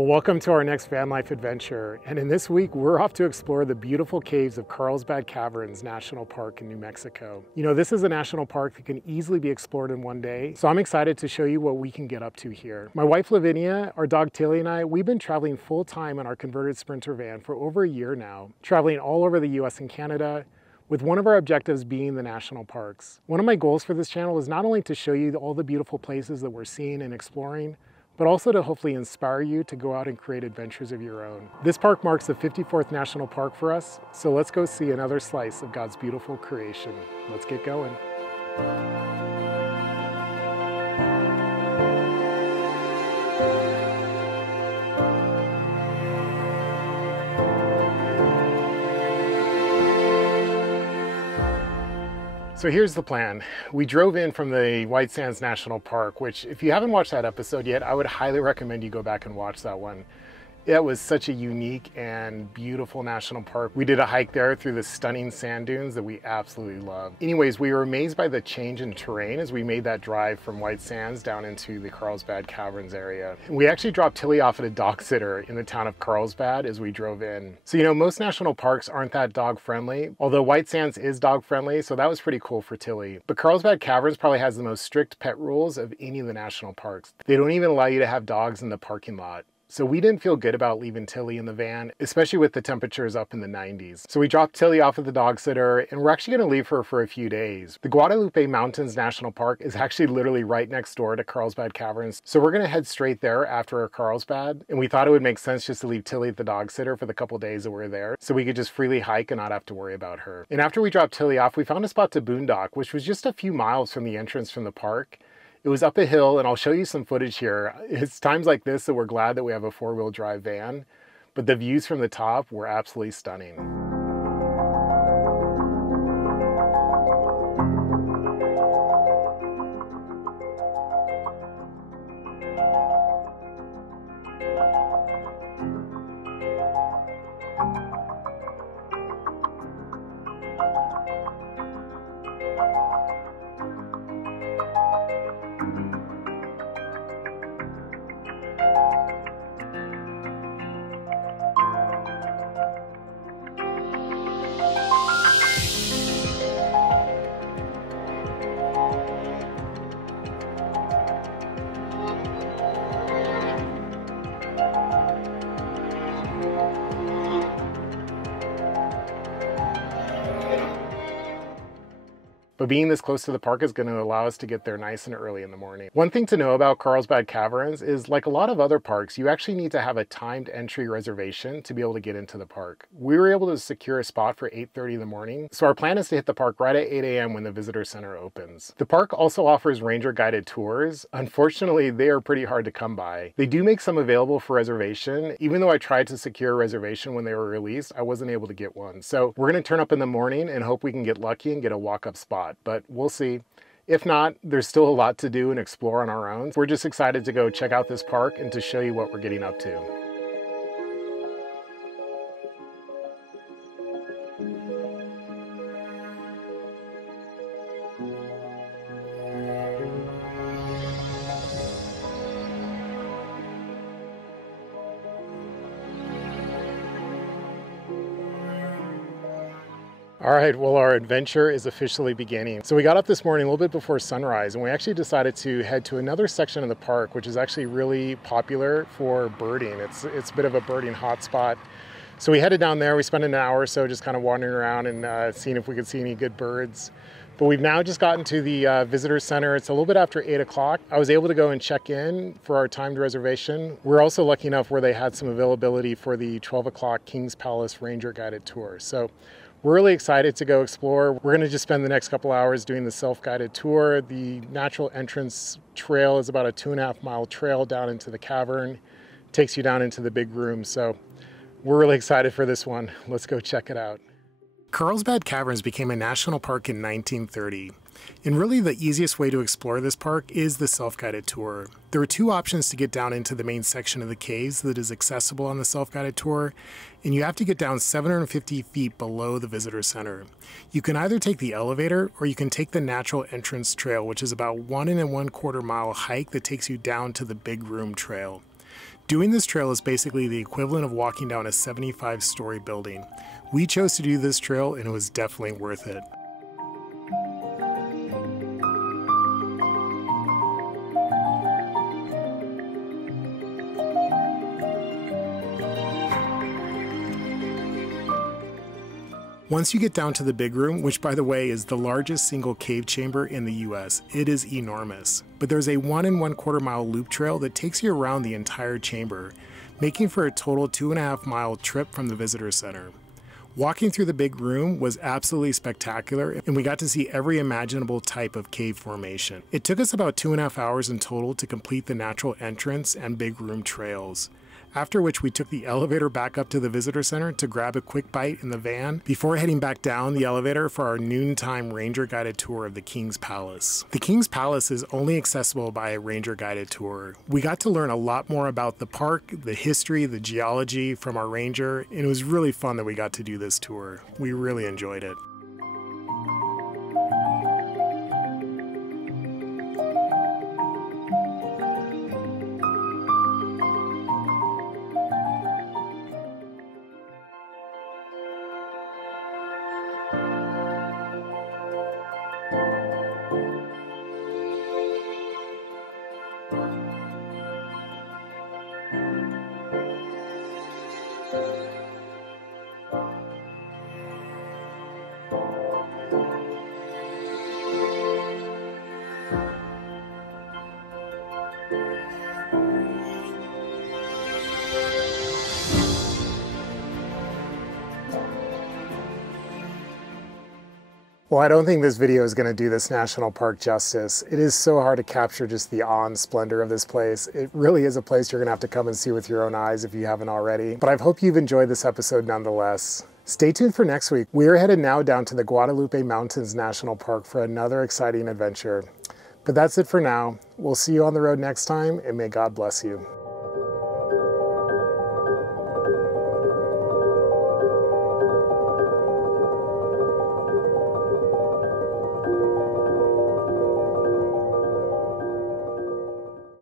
Well, welcome to our next van life adventure. And in this week, we're off to explore the beautiful caves of Carlsbad Caverns National Park in New Mexico. You know, this is a national park that can easily be explored in one day. So I'm excited to show you what we can get up to here. My wife, Lavinia, our dog Tilly, and I, we've been traveling full time in our converted Sprinter van for over a year now, traveling all over the US and Canada, with one of our objectives being the national parks. One of my goals for this channel is not only to show you all the beautiful places that we're seeing and exploring, but also to hopefully inspire you to go out and create adventures of your own. This park marks the 54th National Park for us, so let's go see another slice of God's beautiful creation. Let's get going. So here's the plan. We drove in from the White Sands National Park, which if you haven't watched that episode yet, I would highly recommend you go back and watch that one. It was such a unique and beautiful national park. We did a hike there through the stunning sand dunes that we absolutely love. Anyways, we were amazed by the change in terrain as we made that drive from White Sands down into the Carlsbad Caverns area. We actually dropped Tilly off at a dog sitter in the town of Carlsbad as we drove in. So, you know, most national parks aren't that dog friendly, although White Sands is dog friendly, so that was pretty cool for Tilly. But Carlsbad Caverns probably has the most strict pet rules of any of the national parks. They don't even allow you to have dogs in the parking lot. So we didn't feel good about leaving Tilly in the van, especially with the temperatures up in the 90s. So we dropped Tilly off at the dog sitter, and we're actually going to leave her for a few days. The Guadalupe Mountains National Park is actually literally right next door to Carlsbad Caverns. So we're going to head straight there after our Carlsbad. And we thought it would make sense just to leave Tilly at the dog sitter for the couple days that we're there, so we could just freely hike and not have to worry about her. And after we dropped Tilly off, we found a spot to boondock, which was just a few miles from the entrance from the park. It was up a hill, and I'll show you some footage here. It's times like this that we're glad that we have a four-wheel drive van, but the views from the top were absolutely stunning. But being this close to the park is going to allow us to get there nice and early in the morning. One thing to know about Carlsbad Caverns is, like a lot of other parks, you actually need to have a timed entry reservation to be able to get into the park. We were able to secure a spot for 8:30 in the morning, so our plan is to hit the park right at 8 a.m. when the visitor center opens. The park also offers ranger guided tours. Unfortunately, they are pretty hard to come by. They do make some available for reservation. Even though I tried to secure a reservation when they were released, I wasn't able to get one. So we're going to turn up in the morning and hope we can get lucky and get a walk-up spot. But we'll see. If not, there's still a lot to do and explore on our own. We're just excited to go check out this park and to show you what we're getting up to. All right, well, our adventure is officially beginning. So we got up this morning a little bit before sunrise, and we actually decided to head to another section of the park, which is actually really popular for birding. It's a bit of a birding hotspot. So we headed down there. We spent an hour or so just kind of wandering around and seeing if we could see any good birds. But we've now just gotten to the visitor center. It's a little bit after 8 o'clock. I was able to go and check in for our timed reservation. We're also lucky enough where they had some availability for the 12 o'clock Kings Palace Ranger guided tour. So we're really excited to go explore. We're going to just spend the next couple hours doing the self-guided tour. The natural entrance trail is about a 2.5 mile trail down into the cavern. It takes you down into the big room. So we're really excited for this one. Let's go check it out. Carlsbad Caverns became a national park in 1930. And really the easiest way to explore this park is the self-guided tour. There are two options to get down into the main section of the caves that is accessible on the self-guided tour, and you have to get down 750 feet below the visitor center. You can either take the elevator or you can take the natural entrance trail, which is about 1 1/4 mile hike that takes you down to the big room trail. Doing this trail is basically the equivalent of walking down a 75-story building. We chose to do this trail and it was definitely worth it. Once you get down to the big room, which by the way is the largest single cave chamber in the US, it is enormous. But there's a 1 1/4 mile loop trail that takes you around the entire chamber, making for a total 2.5 mile trip from the visitor center. Walking through the big room was absolutely spectacular, and we got to see every imaginable type of cave formation. It took us about 2.5 hours in total to complete the natural entrance and big room trails. After which we took the elevator back up to the visitor center to grab a quick bite in the van before heading back down the elevator for our noontime ranger guided tour of the King's Palace. The King's Palace is only accessible by a ranger guided tour. We got to learn a lot more about the park, the history, the geology from our ranger, and it was really fun that we got to do this tour. We really enjoyed it. Well, I don't think this video is going to do this national park justice. It is so hard to capture just the awe and splendor of this place. It really is a place you're going to have to come and see with your own eyes if you haven't already. But I hope you've enjoyed this episode nonetheless. Stay tuned for next week. We're headed now down to the Guadalupe Mountains National Park for another exciting adventure. But that's it for now. We'll see you on the road next time, and may God bless you.